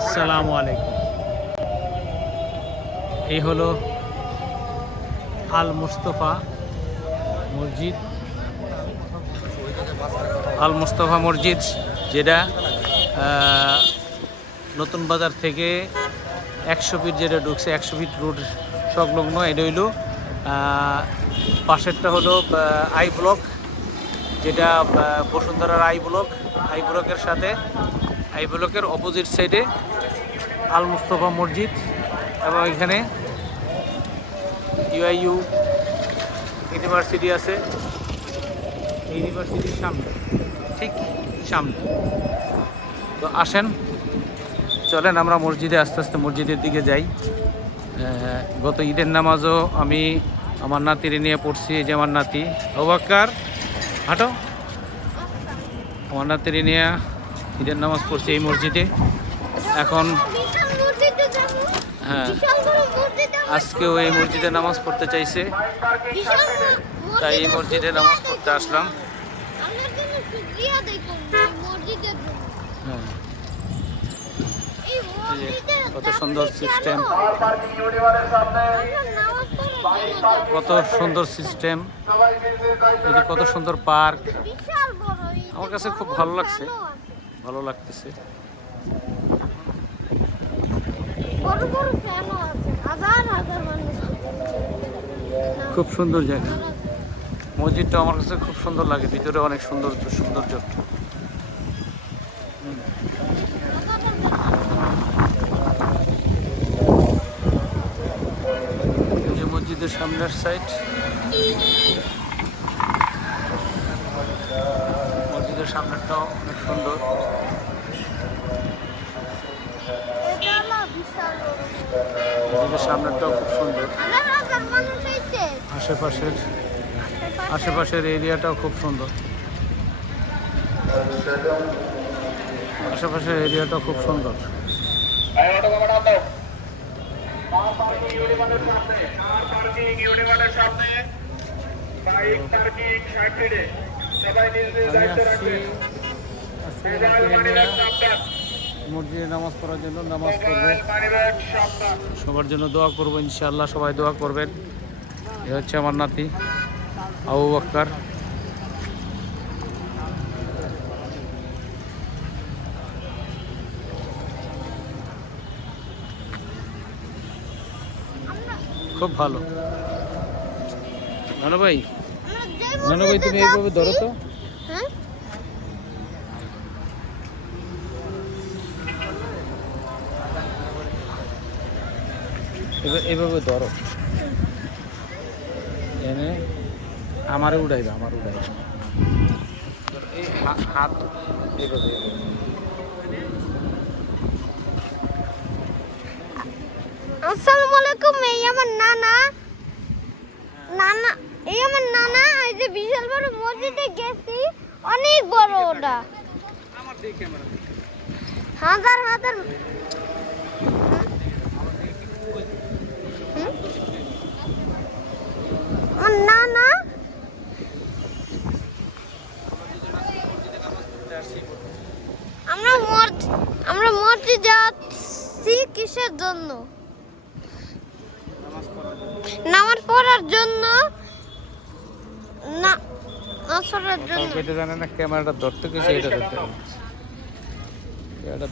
আসসালামু আলাইকুম। এই হলো আল মুস্তফা মসজিদ। আল মুস্তফা মসজিদ যেটা নতুন বাজার থেকে 100 ফিট যেটা ঢুকছে, 100 ফিট রোড সংলগ্ন। এটা হইল পাশেরটা হলো আই ব্লক, যেটা বসুন্ধরার আই ব্লকের সাথে আই ব্লকের অপোজিট সাইডে আল মুস্তফা মসজিদ। এবং এখানে ইউআইইউ ইউনিভার্সিটি আছে। ইউনিভার্সিটির সামনে, ঠিক সামনে। তো আসেন, চলেন আমরা মসজিদে আস্তে আস্তে মসজিদের দিকে যাই। গত ঈদের নামাজও আমি আমার নাতিরে নিয়ে পড়ছি। এই যে আমার নাতি আবুবকর, হাঁটো। আমার নাতিরে নিয়ে ঈদের নামাজ পড়ছি এই মসজিদে। এখন হ্যাঁ, আজকেও এই মসজিদে নামাজ পড়তে চাইছে, তাই এই মসজিদে নামাজ পড়তে আসলাম। হ্যাঁ, কত সুন্দর সিস্টেম, কত সুন্দর সিস্টেম, এই যে কত সুন্দর পার্ক। আমার কাছে খুব ভালো লাগছে, ভালো লাগতেছে। খুব সুন্দর জায়গা, মসজিদটা আমার কাছে খুব সুন্দর লাগে। ভিতরে অনেক সৌন্দর্য। যে মসজিদের সামনের সাইড, মসজিদের সামনেরটাও অনেক সুন্দর। মসজিদের সামনেরটাও খুব সুন্দর। আশেপাশের এরিয়াটাও খুব সুন্দর। আশেপাশের এরিয়াটাও খুব সুন্দর। মসজিদে নামাজ পড়ার জন্য নামাজ পড়বে, সবার জন্য দোয়া করবো ইনশাআল্লাহ। সবাই দোয়া করবেন। এ হচ্ছে আমার নাতি আবুবকর। খুব ভালো। নানু ভাই, তুমি এইভাবে ধরো তো। এইভাবে ধরো, এনে আমারে উড়াইবা। এই হাত এইভাবে। আসসালামু আলাইকুম। এই আমার নানা, এই যে বিশাল বড় মসজিদে গেছি, অনেক বড় ওটা। হাজার নানা, আমরা মসজিদে যাচ্ছি কিসের জন্য? নামাজ পড়ার জন্য। না, নামাজ পড়ার জন্য। এটা জানে না ক্যামেরাটা ধরতে গেছে, এটা